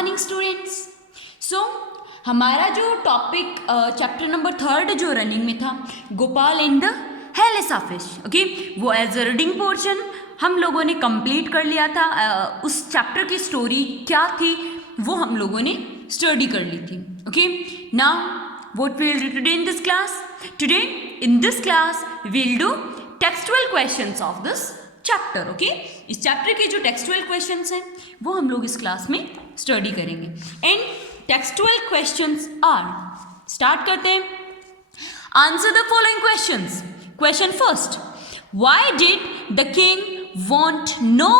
Morning students. सो हमारा जो topic chapter number 3 जो रनिंग में था, Gopal and the hilsa fish, okay, वो एज अ रीडिंग पोर्शन हम लोगों ने कंप्लीट कर लिया था। उस चैप्टर की स्टोरी क्या थी वो हम लोगों ने स्टडी कर ली थी। Okay, now what will do today in this class? Today in this class will do textual questions of this chapter. Okay, इस चैप्टर के जो टेक्सचुअल क्वेश्चंस हैं वो हम लोग इस क्लास में स्टडी करेंगे। And textual questions are, start करते हैं। Answer the following questions. Question first, why did the king want no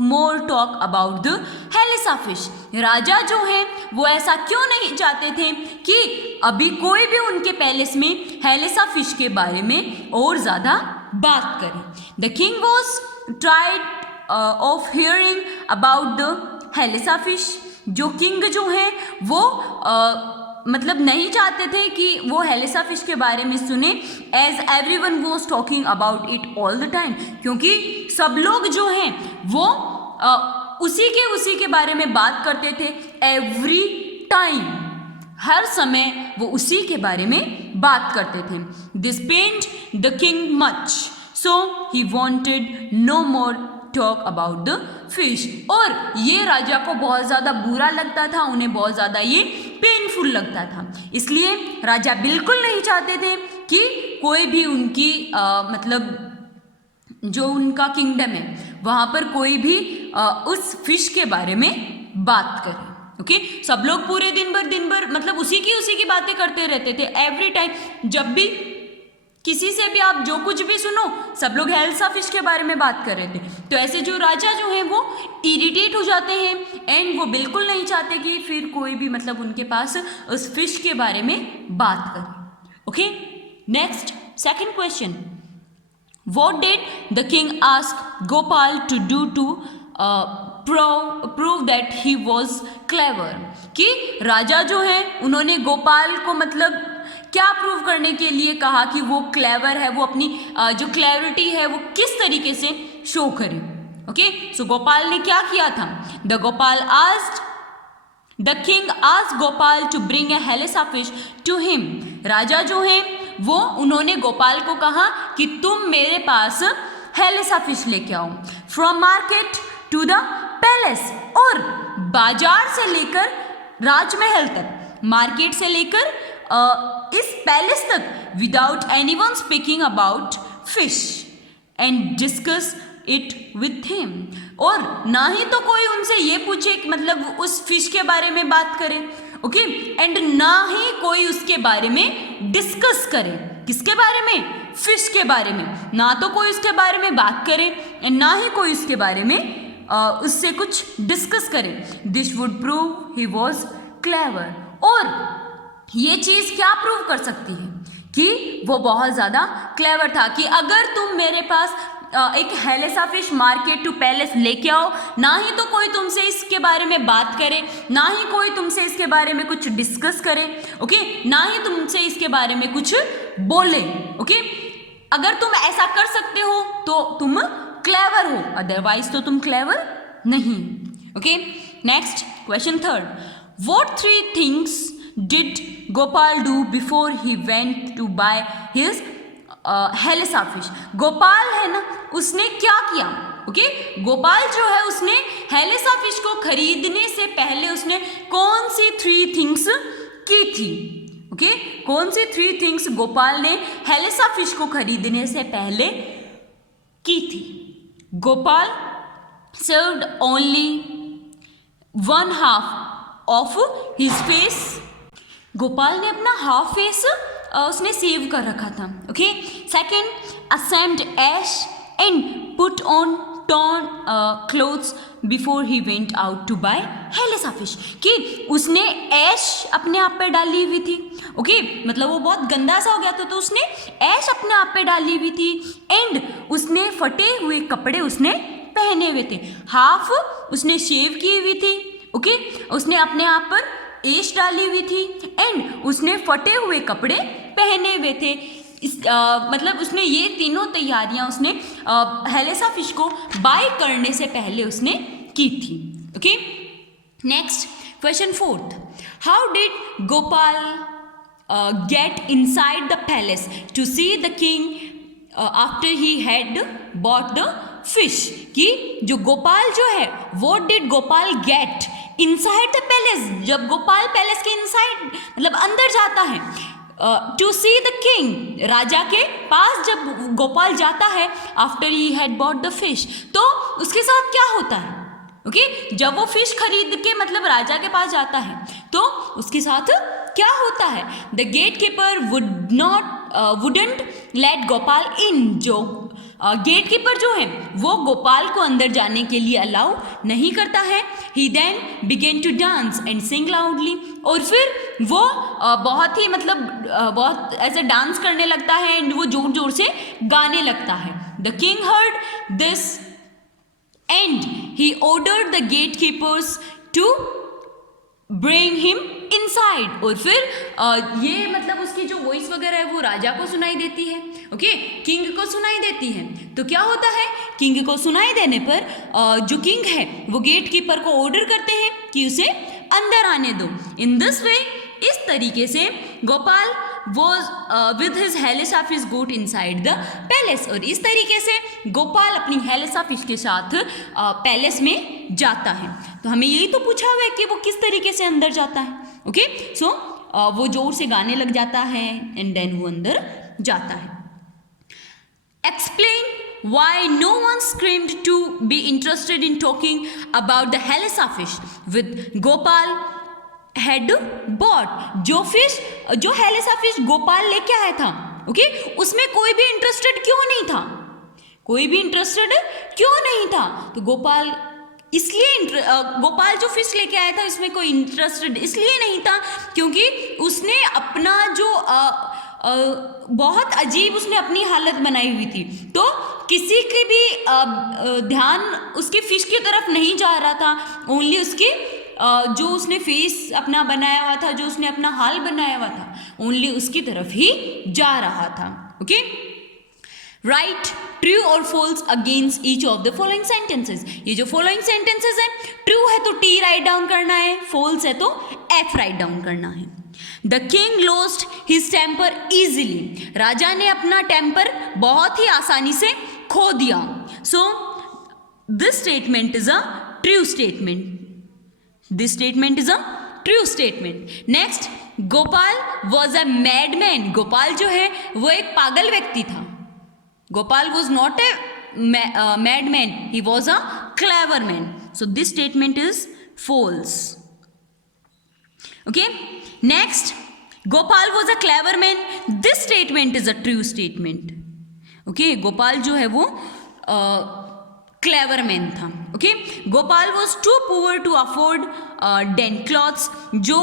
more talk about the hilsa fish? राजा जो है वो ऐसा क्यों नहीं चाहते थे कि अभी कोई भी उनके पैलेस में हेलिसा फिश के बारे में और ज़्यादा बात करे। The king was tired of hearing about the hilsa fish. जो किंग जो है वो मतलब नहीं चाहते थे कि वो हेलिसा फिश के बारे में सुने, as everyone was talking about it all the time, क्योंकि सब लोग जो हैं वो उसी के बारे में बात करते थे एवरी टाइम, हर समय वो उसी के बारे में बात करते थे। This pained the king much, so he wanted no more talk about the fish. और ये राजा को बहुत ज़्यादा बुरा लगता था, उन्हें बहुत ज़्यादा ये पेनफुल लगता था, इसलिए राजा बिल्कुल नहीं चाहते थे कि कोई भी उनकी मतलब जो उनका किंगडम है वहाँ पर कोई भी उस फिश के बारे में बात करे। ओके, सब लोग पूरे दिन भर मतलब उसी की बातें करते रहते थे एवरी टाइम। जब भी किसी से भी आप जो कुछ भी सुनो, सब लोग हेलिसा फिश के बारे में बात कर रहे थे। तो ऐसे जो राजा जो हैं वो इरिटेट हो जाते हैं एंड वो बिल्कुल नहीं चाहते कि फिर कोई भी मतलब उनके पास उस फिश के बारे में बात करे। Okay, next second question, what did the king ask Gopal to do to prove that he was clever? कि राजा जो है उन्होंने गोपाल को मतलब क्या प्रूव करने के लिए कहा कि वो क्लेवर है, वो अपनी जो क्लेरिटी है वो किस तरीके से शो करे। ओके, सो गोपाल ने क्या किया था? The king asked Gopal to bring a hilsa fish to him. राजा जो है वो उन्होंने गोपाल को कहा कि तुम मेरे पास हेलिसा फिश लेके आओ, from market to the palace, और बाजार से लेकर राजमहल तक, मार्केट से लेकर इस पैलेस तक, without anyone speaking about fish and discuss it with him. और ना ही तो कोई उनसे ये पूछे कि मतलब उस फिश के बारे में बात करे, ओके, एंड ना ही कोई उसके बारे में डिस्कस करे। किसके बारे में? फिश के बारे में। ना तो कोई उसके बारे में बात करे एंड ना ही कोई उसके बारे में उससे कुछ डिस्कस करे। This would prove he was clever. और ये चीज़ क्या प्रूव कर सकती है कि वो बहुत ज़्यादा क्लेवर था, कि अगर तुम मेरे पास एक हेलिसा फिश मार्केट टू पैलेस लेके आओ, ना ही तो कोई तुमसे इसके बारे में बात करे, ना ही कोई तुमसे इसके बारे में कुछ डिस्कस करे, ओके, ना ही तुमसे इसके बारे में कुछ बोले। ओके, अगर तुम ऐसा कर सकते हो तो तुम क्लेवर हो, अदरवाइज तो तुम क्लेवर नहीं। Okay, next question third, what 3 things did Gopal do before he went to buy his hilsa fish? Gopal है ना, उसने क्या किया? ओके, गोपाल जो है उसने हेलिसा फिश को खरीदने से पहले उसने कौन सी 3 थिंग्स की थी? ओके, कौन सी 3 थिंग्स गोपाल ने हेलिसा फिश को खरीदने से पहले की थी? Gopal served only 1/2 of his face. Gopal ने अपना हाफ फेस उसने सेव कर रखा था। Okay, second, assembled ash and put on torn clothes before he went out to buy hilsa fish. कि उसने ऐश अपने आप पे डाली हुई थी, ओके, मतलब वो बहुत गंदा सा हो गया था तो उसने ऐश अपने आप पे डाली हुई थी, एंड उसने फटे हुए कपड़े उसने पहने हुए थे, हाफ उसने शेव की हुई थी, ओके, उसने अपने आप पर ऐश डाली हुई थी एंड उसने फटे हुए कपड़े पहने हुए थे। मतलब उसने ये तीनों तैयारियां उसने हेलिसा फिश को बाय करने से पहले उसने की थी। Okay, next Question 4th. How did Gopal get inside the palace to see the king after he had bought the fish? कि जो गोपाल जो है, what did Gopal get inside the palace? जब गोपाल पैलेस के inside मतलब अंदर जाता है, टू सी द किंग, राजा के पास जब गोपाल जाता है after he had bought the fish, तो उसके साथ क्या होता है? ओके, जब वो फिश खरीद के मतलब राजा के पास जाता है तो उसके साथ क्या होता है? The gatekeeper wouldn't let Gopal in, जो गेट कीपर जो है वो गोपाल को अंदर जाने के लिए अलाउ नहीं करता है. He then began to dance and sing loudly, और फिर वो बहुत ही मतलब बहुत ऐसे डांस करने लगता है एंड वो जोर जोर से गाने लगता है. The king heard this and he ordered the gatekeepers to bring him inside, और फिर ये मतलब उसकी जो वॉइस वगैरह है वो राजा को सुनाई देती है. ओके, किंग को सुनाई देती है. तो क्या होता है, किंग को सुनाई देने पर जो किंग है वो गेट कीपर को ऑर्डर करते हैं कि उसे अंदर आने दो. इन दिस वे, इस तरीके से Gopal was with his hilsa fish got inside the palace, और इस तरीके से गोपाल अपनी हेलिसा फिश के साथ पैलेस में जाता है. तो हमें यही तो पूछा हुआ है कि वो किस तरीके से अंदर जाता है. ओके, सो वो जोर से गाने लग जाता है एंड देन वो अंदर जाता है. Explain why no one screamed to be interested in talking about the Helisa fish with Gopal had bought. जो फिश, जो हेलिसा फिश गोपाल लेके आया था, ओके, उसमें कोई भी इंटरेस्टेड क्यों नहीं था? कोई भी इंटरेस्टेड क्यों नहीं था? तो गोपाल इसलिए गोपाल जो फिश लेके आया था उसमें कोई इंटरेस्टेड इसलिए नहीं था क्योंकि उसने अपना जो बहुत अजीब उसने अपनी हालत बनाई हुई थी. तो किसी के भी ध्यान उसके फिश की तरफ नहीं जा रहा था, ओनली उसके जो उसने फेस अपना बनाया हुआ था, जो उसने अपना हाल बनाया हुआ था, ओनली उसकी तरफ ही जा रहा था. ओके, राइट ट्रू और false against each of the following sentences. ये जो फॉलोइंग सेंटेंसेस है, ट्रू है तो टी राइट डाउन करना है, फॉल्स है तो एफ राइट डाउन करना है. The king lost his temper easily. राजा ने अपना टेम्पर बहुत ही आसानी से खो दिया. So this statement is a true statement. This statement is a true statement. Next, Gopal was a madman. Gopal जो है वो एक पागल व्यक्ति था. Gopal was not a madman, he was a clever man. So this statement is false. Okay, next, Gopal was a clever man. This statement is a true statement. Okay, Gopal जो है वो क्लेवर मैन था. Okay, Gopal was too poor to afford decent clothes. जो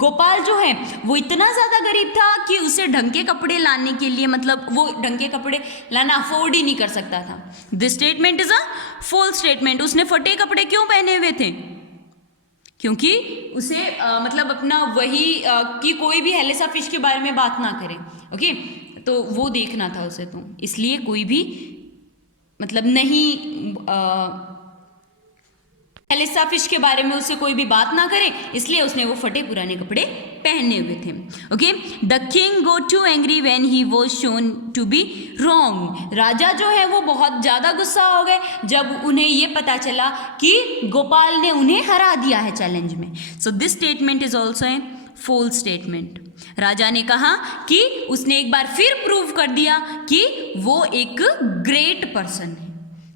गोपाल जो है वो इतना ज़्यादा गरीब था कि उसे ढंग के कपड़े लाने के लिए मतलब वो ढंग के कपड़े लाना अफोर्ड ही नहीं कर सकता था. This statement is a false statement. उसने फटे कपड़े क्यों पहने हुए थे? क्योंकि उसे मतलब अपना वही कि कोई भी हेलिसा फिश के बारे में बात ना करे. ओके, तो वो देखना था उसे, तो इसलिए कोई भी मतलब नहीं हेलिसा फिश के बारे में उससे कोई भी बात ना करे, इसलिए उसने वो फटे पुराने कपड़े पहने हुए थे. Okay, the king got too angry when he was shown to be wrong. राजा जो है वो बहुत ज़्यादा गुस्सा हो गए जब उन्हें ये पता चला कि गोपाल ने उन्हें हरा दिया है चैलेंज में. So this statement is also a false statement. राजा ने कहा कि उसने एक बार फिर प्रूव कर दिया कि वो एक ग्रेट पर्सन है.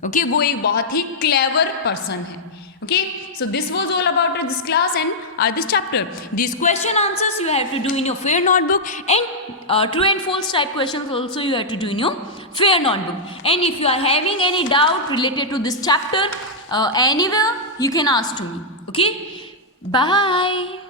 ओके, वो एक बहुत ही क्लेवर पर्सन है. Okay, so this was all about this class and this chapter. These question answers you have to do in your fair notebook, and true and false type questions also you have to do in your fair notebook. And if you are having any doubt related to this chapter anywhere, you can ask to me. Okay, bye.